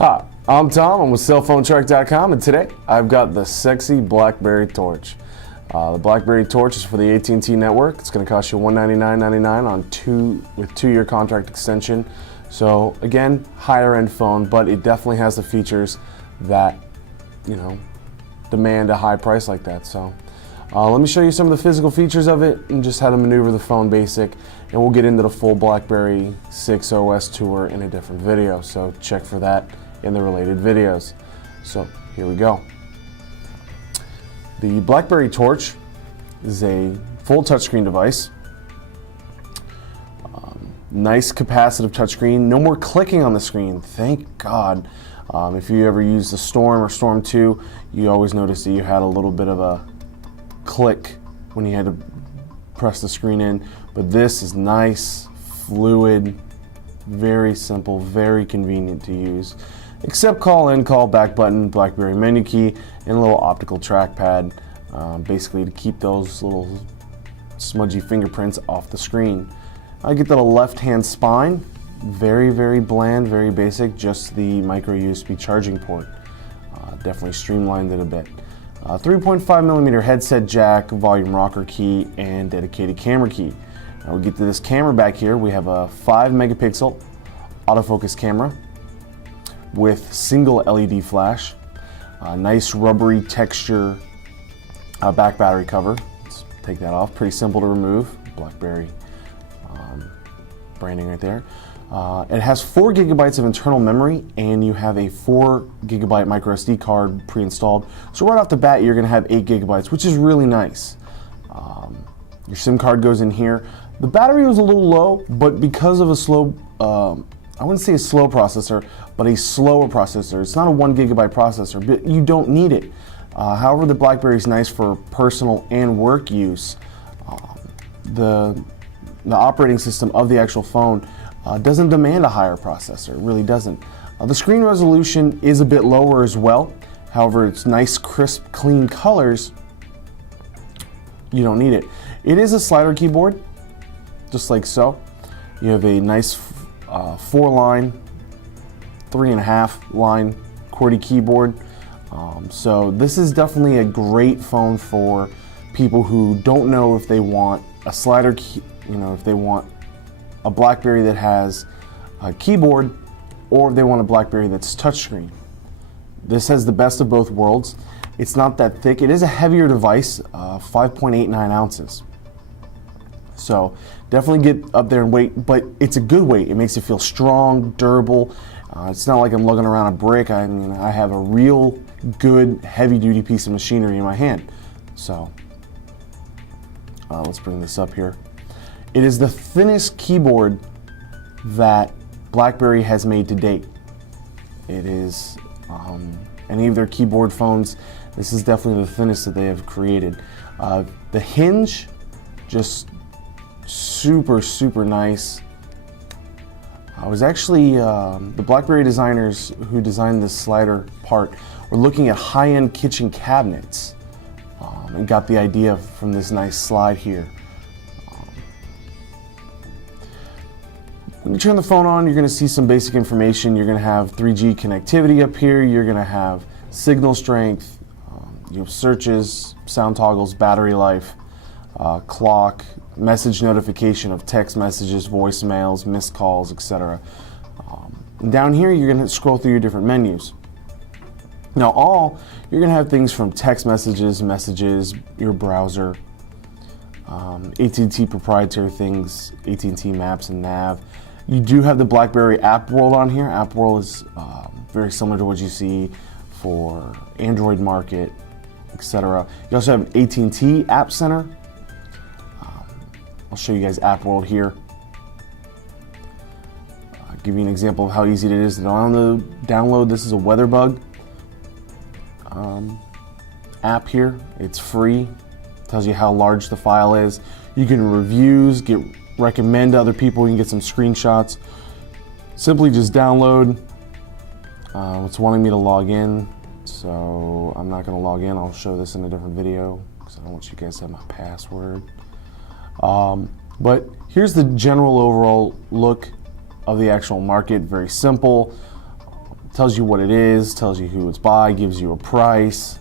Hi, I'm Tom. I'm with cellphonetrek.com, and today I've got the sexy BlackBerry Torch. The BlackBerry Torch is for the AT&T network. It's going to cost you $199.99 with 2-year contract extension. So again, higher end phone, but it definitely has the features that demand a high price like that. So let me show you some of the physical features of it and just how to maneuver the phone basic, and we'll get into the full BlackBerry 6 OS tour in a different video. So check for that in the related videos. So here we go. The BlackBerry Torch is a full touchscreen device. Nice capacitive touchscreen. No more clicking on the screen, thank God. If you ever used the Storm or Storm 2, you always noticed that you had a little bit of a click when you had to press the screen in. But this is nice, fluid, very simple, very convenient to use. Except call in, call back button, BlackBerry menu key, and a little optical trackpad, basically to keep those little smudgy fingerprints off the screen. I get the left-hand spine, very bland, very basic, just the micro USB charging port. Definitely streamlined it a bit. 3.5mm headset jack, volume rocker key, and dedicated camera key. Now we get to this camera back here. We have a 5-megapixel autofocus camera with single LED flash, nice rubbery texture back battery cover. Let's take that off. Pretty simple to remove. BlackBerry branding right there. It has 4 gigabytes of internal memory, and you have a 4 gigabyte micro SD card pre-installed. So right off the bat, you're going to have 8 gigabytes, which is really nice. Your SIM card goes in here. The battery was a little low, but because of a slow, I wouldn't say a slow processor, but a slower processor. It's not a 1 gigabyte processor, but you don't need it. However, the BlackBerry is nice for personal and work use. The operating system of the actual phone doesn't demand a higher processor. It really doesn't. The screen resolution is a bit lower as well. However, it's nice, crisp, clean colors. You don't need it. It is a slider keyboard, just like so. You have a nice 4-line, 3.5-line QWERTY keyboard. So this is definitely a great phone for people who don't know if they want a slider key, if they want a BlackBerry that has a keyboard, or if they want a BlackBerry that's touchscreen. This has the best of both worlds. It's not that thick. It is a heavier device, 5.89 ounces. So definitely get up there in weight, but it's a good weight. It makes it feel strong, durable. It's not like I'm lugging around a brick. I mean, I have a real good heavy-duty piece of machinery in my hand. So let's bring this up here. It is the thinnest keyboard that BlackBerry has made to date. It is any of their keyboard phones. This is definitely the thinnest that they have created. The hinge, just super nice. I was actually, the BlackBerry designers who designed this slider part were looking at high-end kitchen cabinets and got the idea from this nice slide here. When you turn the phone on, you're going to see some basic information. You're going to have 3G connectivity up here. You're going to have signal strength, you have searches, sound toggles, battery life, clock, message notification of text messages, voicemails, missed calls, etc. Down here, you're going to scroll through your different menus. Now, you're going to have things from text messages, your browser, AT&T proprietary things, AT&T Maps and Nav. You do have the BlackBerry App World on here. App World is very similar to what you see for Android market, etc. You also have AT&T App Center. I'll show you guys App World here. I'll give you an example of how easy it is to download. This is a WeatherBug app here. It's free. Tells you how large the file is. You can reviews, recommend to other people. You can get some screenshots. Simply just download. It's wanting me to log in, so I'm not going to log in. I'll show this in a different video because I don't want you guys to have my password. But here's the general overall look of the actual market. Very simple, Tells you what it is, tells you who it's by, gives you a price.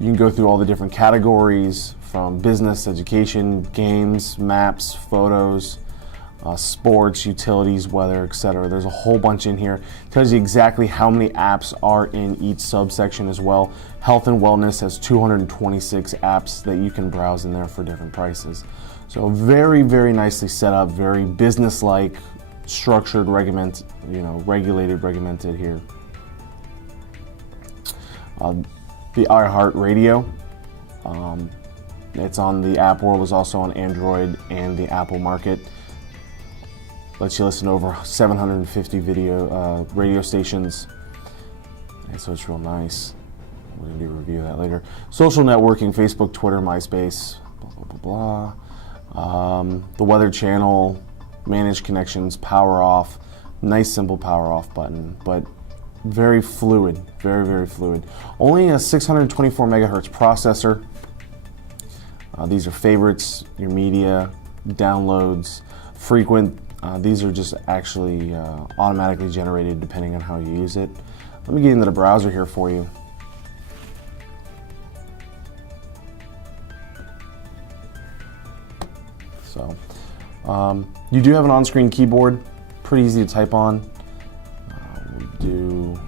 You can go through all the different categories from business, education, games, maps, photos, sports, utilities, weather, etc. There's a whole bunch in here. It tells you exactly how many apps are in each subsection as well. Health and wellness has 226 apps that you can browse in there for different prices. So very, very nicely set up, very business-like, structured, regulated, regimented here. The iHeartRadio, it's on the app world, is also on Android and the Apple market. Lets you listen to over 750 radio stations, and so it's real nice. We're going to do a review of that later. Social networking, Facebook, Twitter, MySpace, blah, blah, blah, blah. The Weather Channel, manage connections, power off. Nice, simple power off button, but very fluid, very, very fluid. Only a 624 megahertz processor. These are favorites, your media, downloads, frequent. These are just actually automatically generated depending on how you use it. Let me get into the browser here for you. So, you do have an on-screen keyboard, pretty easy to type on. We'll do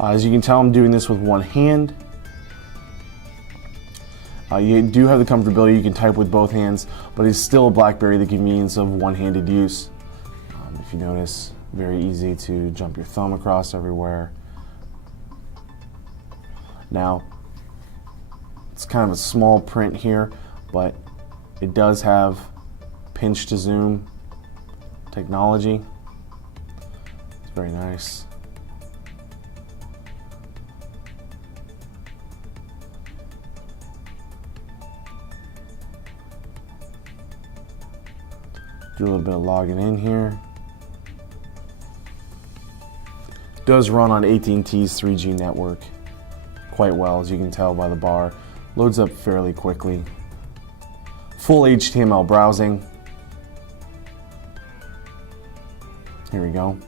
as you can tell, I'm doing this with one hand. You do have the comfortability, you can type with both hands, but it's still a BlackBerry, the convenience of one-handed use. If you notice, very easy to jump your thumb across everywhere. Now, it's kind of a small print here, but it does have pinch to zoom technology. It's very nice. Do a little bit of logging in here. Does run on AT&T's 3G network quite well, as you can tell by the bar. Loads up fairly quickly. Full HTML browsing. Here we go.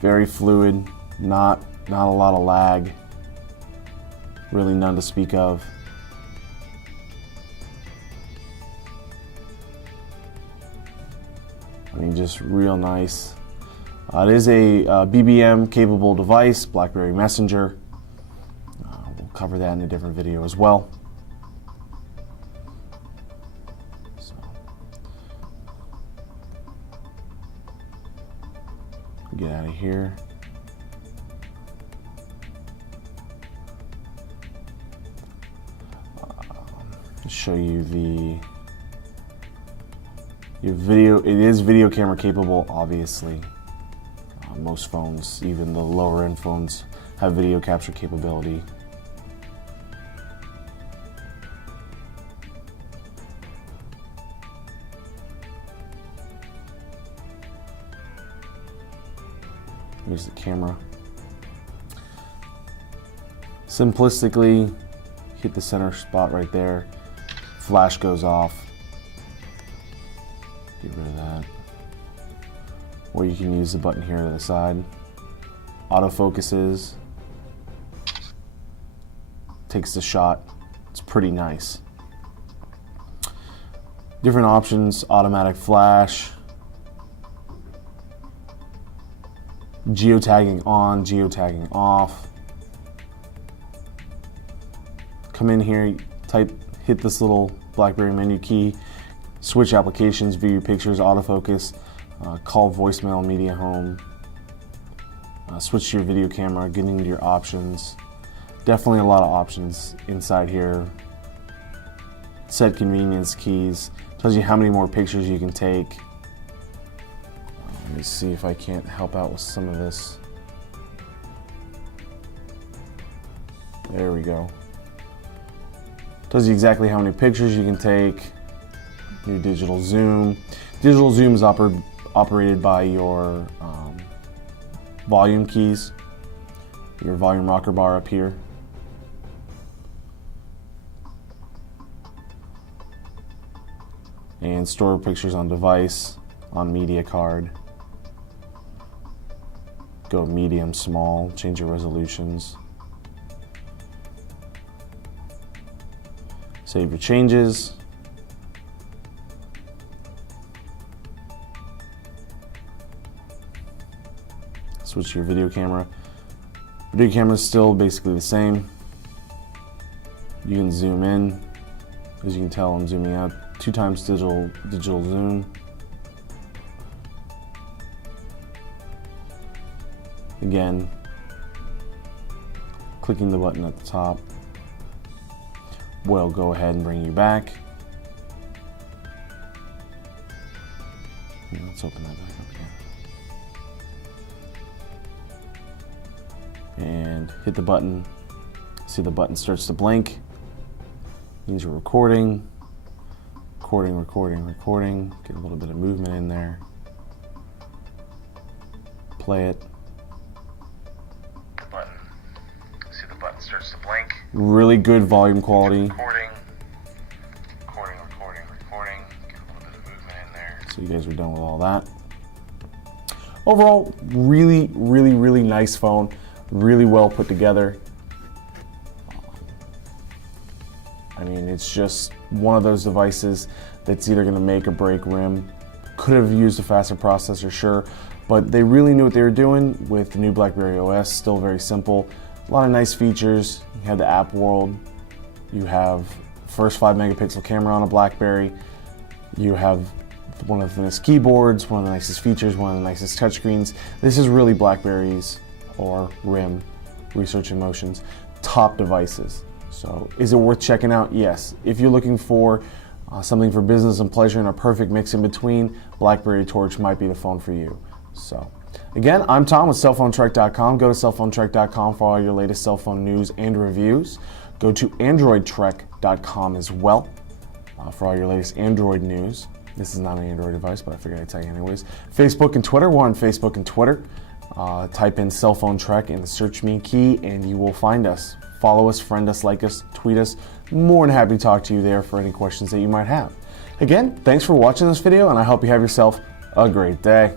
Very fluid, not a lot of lag. Really none to speak of. I mean, just real nice. It is a BBM capable device, BlackBerry Messenger. We'll cover that in a different video as well. So, get out of here. Show you your video. It is video camera capable, obviously. Most phones, even the lower end phones, have video capture capability. Here's the camera. Simplistically, hit the center spot right there. Flash goes off. Get rid of that. Or you can use the button here to the side. Autofocuses. Takes the shot. It's pretty nice. Different options: automatic flash, geotagging on, geotagging off. Come in here, hit this little BlackBerry menu key, switch applications, view your pictures, autofocus, call voicemail, media home, switch to your video camera, get into your options. Definitely a lot of options inside here. Set convenience keys, tells you how many more pictures you can take. Let me see if I can't help out with some of this. There we go. Tells you exactly how many pictures you can take. Your digital zoom. Digital zoom is operated by your volume keys, your volume rocker bar up here. and store pictures on device, on media card. Go medium, small, change your resolutions. Save your changes. Switch to your video camera. Video camera is still basically the same. You can zoom in. As you can tell, I'm zooming out. 2x digital zoom. Again, clicking the button at the top will go ahead and bring you back. Let's open that back up again. And hit the button. See the button starts to blink. Means you're recording. Recording. Get a little bit of movement in there. Play it. See the button starts to blink. Really good volume quality. Recording. Get a little bit of movement in there. So you guys are done with all that. Overall, really nice phone. Really well put together. I mean, it's just one of those devices that's either going to make or break RIM. Could have used a faster processor, sure, but they really knew what they were doing with the new BlackBerry OS. Still very simple. A lot of nice features. You have the app world. You have first 5-megapixel camera on a BlackBerry. You have one of the thinnest keyboards, one of the nicest features, one of the nicest touchscreens. This is really BlackBerry's, or RIM, Research in Motion's, top devices. So is it worth checking out? Yes. If you're looking for something for business and pleasure and a perfect mix in between, BlackBerry Torch might be the phone for you. So again, I'm Tom with cellphonetrek.com. Go to cellphonetrek.com for all your latest cell phone news and reviews. Go to androidtrek.com as well for all your latest Android news. This is not an Android device, but I figured I'd tell you anyways. Facebook and Twitter. We're on Facebook and Twitter. Type in Cell Phone Trek in the search me key and you will find us. Follow us, friend us, like us, tweet us. More than happy to talk to you there for any questions that you might have. Again, thanks for watching this video, and I hope you have yourself a great day.